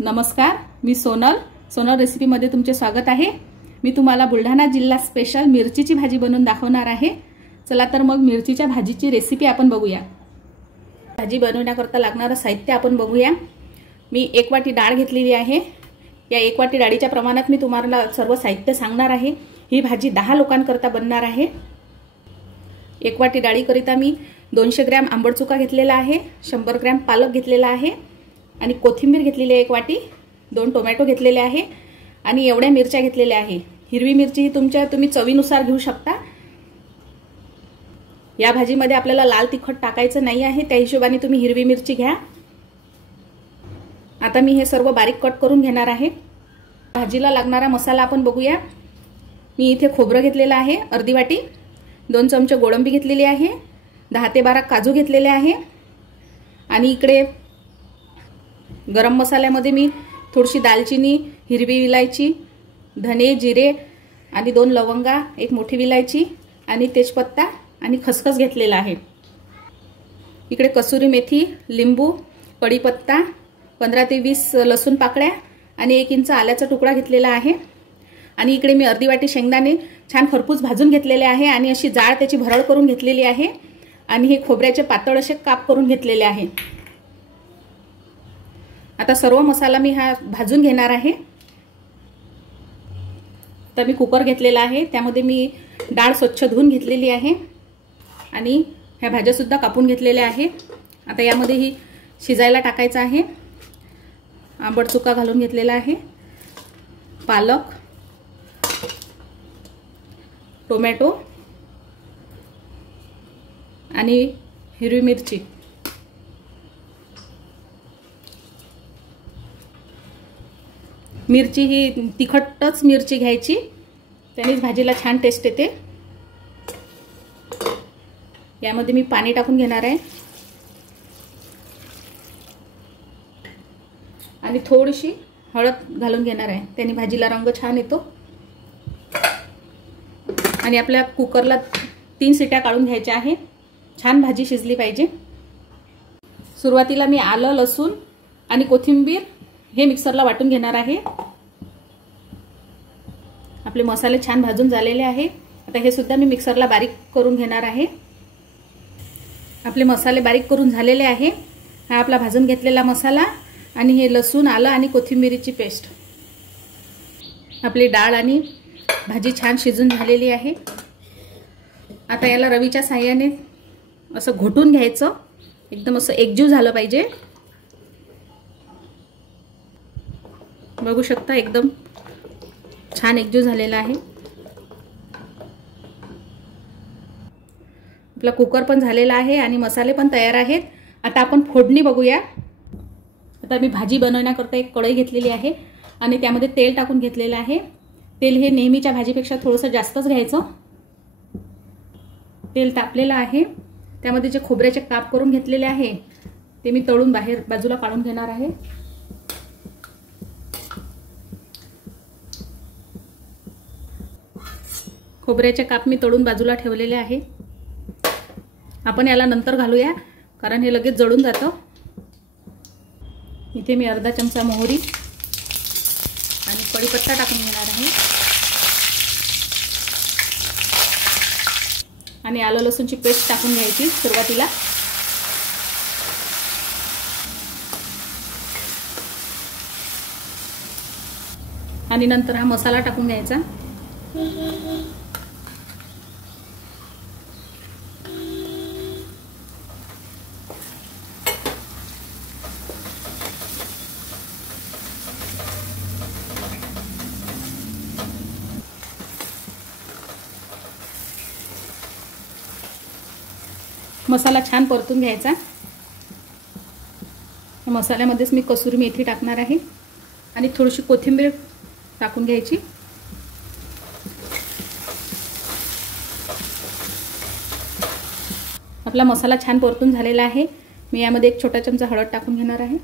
नमस्कार, मी सोनल रेसिपीमध्ये तुमचे स्वागत आहे। मी तुम्हाला बुलढाणा जिल्हा स्पेशल मिरचीची भाजी बनवून दाखवणार आहे। चला तर मग मिरचीच्या भाजीची रेसिपी आपण बघूया। भाजी बनवण्याकरता लागणारे साहित्य आपण बघूया। मी 1 वाटी डाळ घेतलेली आहे। या 1 वाटी डाळीच्या प्रमाणात मी तुम्हाला सर्व साहित्य सांगणार आहे। ही भाजी 10 लोकांकरता बनणार आहे। 1 वाटी डाळीकरिता मी 200 ग्रॅम आंबट चुका घेतलेला आहे, 100 ग्रॅम पालक घेतलेला आहे आणि कोथिंबीर घेतलेली आहे 1 वाटी, 2 टोमॅटो घेतलेले आहे आणि एवढ्या मिरच्या घेतलेल्या आहे। हिरवी मिरची तुम्ही चवीनुसार घेऊ शकता। या भाजीमध्ये आपल्याला लाल तिखट टाकायचं नाही आहे, त्या हिशोबाने तुम्ही हिरवी मिरची घ्या। आता मी हे सर्व बारीक कट करून घेणार आहे। भाजीला लागणारा मसाला आपण बघूया। मी इथे खोबरं घेतलेलं आहे अर्धी वाटी, 2 चमचे गोडंबी घेतलेली आहे, 10 ते 12 काजू घेतलेले आहे आणि इकडे गरम मसाल्यामध्ये मी थोडीशी दालचिनी, हिरवी विलायची, धने, जिरे आणि 2 लवंगा, 1 मोठी विलायची आणि तेजपत्ता आणि खसखस घेतलेला आहे। इकडे कसुरी मेथी, लिंबू, कढीपत्ता, 15 ते 20 लसूण पाकळ्या आणि 1 इंच आल्याचा तुकडा घेतलेला आहे आणि इकडे मी अर्धी वाटी शेंगदाणे छान खरपूस भाजून घेतलेले आहे आणि अशी जाड त्याची भरड करून घेतलेली आहे आणि हे खोबऱ्याचे पातळ असे काप करून घेतलेले आहे। आता सर्व मसाला मी हा भाजून घेणार आहे। तर मी कुकर घेतलेला आहे, त्यामध्ये मी डाळ स्वच्छ धुवून घेतलेली आहे आणि ह्या भाज्या सुद्धा कापून घेतलेल्या आहे। आता यामध्ये ही शिजायला टाकायचं आहे। आंबट चुका घालून घेतलेला आहे, पालक, टोमॅटो आणि हिरवी मिरची। मिरची ही तिखटच मिरची घ्यायची, त्यानेच भाजीला छान टेस्ट येते। यामध्ये मी पाणी टाकून घेणार आहे आणि थोडीशी हळद घालून घेणार आहे, त्याने भाजीला रंग छान येतो। आणि आपल्या कुकरला 3 शिट्या काढून घ्यायच्या आहे, छान भाजी शिजली पाहिजे। सुरुवातीला मी आलं, लसूण आणि कोथिंबीर हे मिक्सरला वाटून घेणार आहे। आपले मसाले छान भाजून झालेले आहे। आता हे सुद्धा मी मिक्सरला बारीक करून घेणार आहे। आपले मसाले बारीक करून झालेले आहे। हा आपला भाजून घेतलेला मसाला आणि हे लसूण, आलं आणि कोथिंबीरीची पेस्ट। आपली डाळ आणि भाजी छान शिजून झालेली आहे। आता याला रवीच्या साहाय्याने असं घोटून घ्यायचं, एकदम असं एकजीव झालं पाहिजे। बघू शकता एकदम छान एकजीव झालेला आहे। आपला कुकर पण झालेला आहे आणि मसाले पण तयार आहेत। आता आपण फोडणी बघूया। आता मी भाजी बनवण्याकरता एक कढई घेतलेली आहे आणि त्यामध्ये तेल टाकून घेतलेलं आहे। तेल हे नेहमीच्या भाजीपेक्षा थोडंसं जास्तच घ्यायचं। तेल तापलेलं आहे, त्यामध्ये जे खोबऱ्याचे काप करून घेतलेले आहे ते मी तळून बाहेर बाजूला काढून घेणार आहे। खोबऱ्याचे काप मी तळून बाजूला ठेवलेले आहे। आपण याला नंतर घालूया कारण हे लगेच जळून जातं। इथे मी अर्धा चमचा मोहरी आणि कढीपत्ता टाकून घेणार आहे आणि आलं लसूणची पेस्ट टाकून घ्यायची सुरुवातीला। आणि नंतर हा मसाला टाकून घ्यायचा। मसाला छान परतून घ्यायचा। मसाल्यामध्येच मी कसुरी मेथी टाकणार आहे आणि थोडीशी कोथिंबीर टाकून घ्यायची। आपला मसाला छान परतून झालेला आहे। मी यामध्ये 1 छोटा चमचा हळद टाकून घेणार आहे।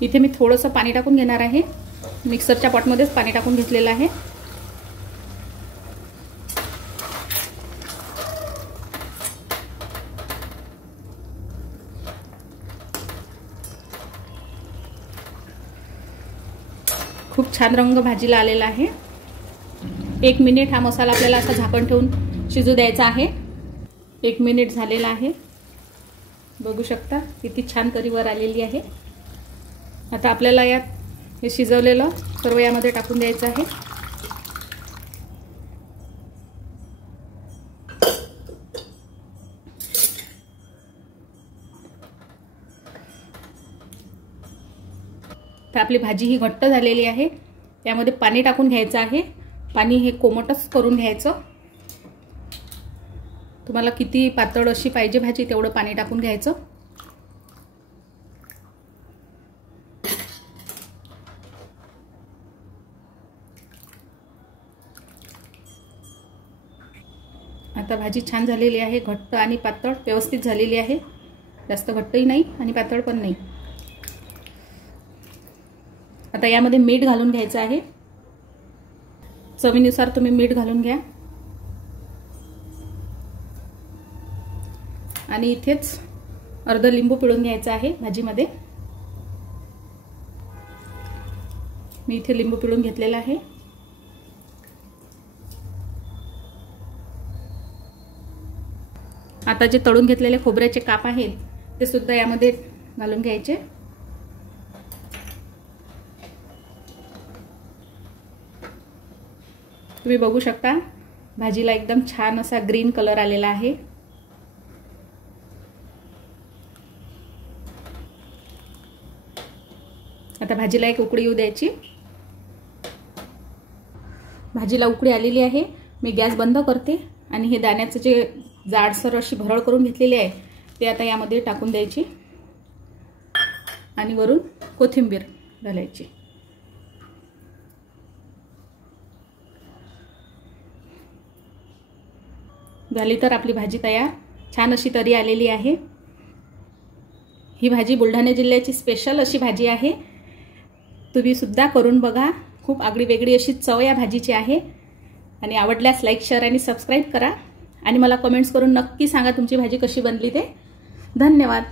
इथे मी थोडंसं पाणी टाकून घेणार आहे। मिक्सरच्या पॉटमध्येच पाणी टाकून घेतलेलं आहे। खूप छान रंग भाजीला आलेला आहे। 1 मिनिट हा मसाला आपल्याला असा झाकण ठेवून शिजू द्यायचा आहे। 1 मिनिट झालेला आहे, बघू शकता किती छान तरी वर आलेली आहे। आता आपल्याला यात हे शिजवलेलं सर्व यामध्ये टाकून द्यायचं आहे। तर आपली भाजी ही घट्ट झालेली आहे, त्यामध्ये पाणी टाकून घ्यायचं आहे। पाणी हे कोमटच करून घ्यायचं। तुम्हाला किती पातळ अशी पाहिजे भाजी तेवढं पाणी टाकून घ्यायचं। आता भाजी छान झालेली आहे, घट्ट आणि पातळ व्यवस्थित झालेली आहे, जास्त घट्टही नाही आणि पातळ पण नाही। आता यामध्ये मीठ घालून घ्यायचं आहे, चवीनुसार तुम्ही मीठ घालून घ्या। आणि इथेच अर्ध लिंबू पिळून घ्यायचं आहे भाजीमध्ये। मी इथे लिंबू पिळून घेतलेला आहे। आता जे तळून घेतलेले खोबऱ्याचे काप आहेत ते सुद्धा यामध्ये घालून घ्यायचे। तुम्ही बघू शकता भाजीला एकदम छान असा ग्रीन कलर आलेला आहे। आता भाजीला एक उकळी येऊ द्यायची। भाजीला उकळी आलेली आहे, मी गॅस बंद करते आणि हे दाण्याचं जे जाडसर अशी भरड करून घेतलेली आहे ते आता यामध्ये टाकून द्यायची आणि वरून कोथिंबीर घालायची। झाली तर आपली भाजी तयार, छान अशी तरी आलेली आहे। ही भाजी बुलढाणा जिल्ह्याची स्पेशल अशी भाजी आहे, तुम्ही सुद्धा करून बघा। खूप आगळी वेगळी अशी चव या भाजीची आहे। आणि आवडल्यास लाईक, शेअर आणि सबस्क्राईब करा आणि मला कमेंट्स करून नक्की सांगा तुमची भाजी कशी बनली ते। धन्यवाद।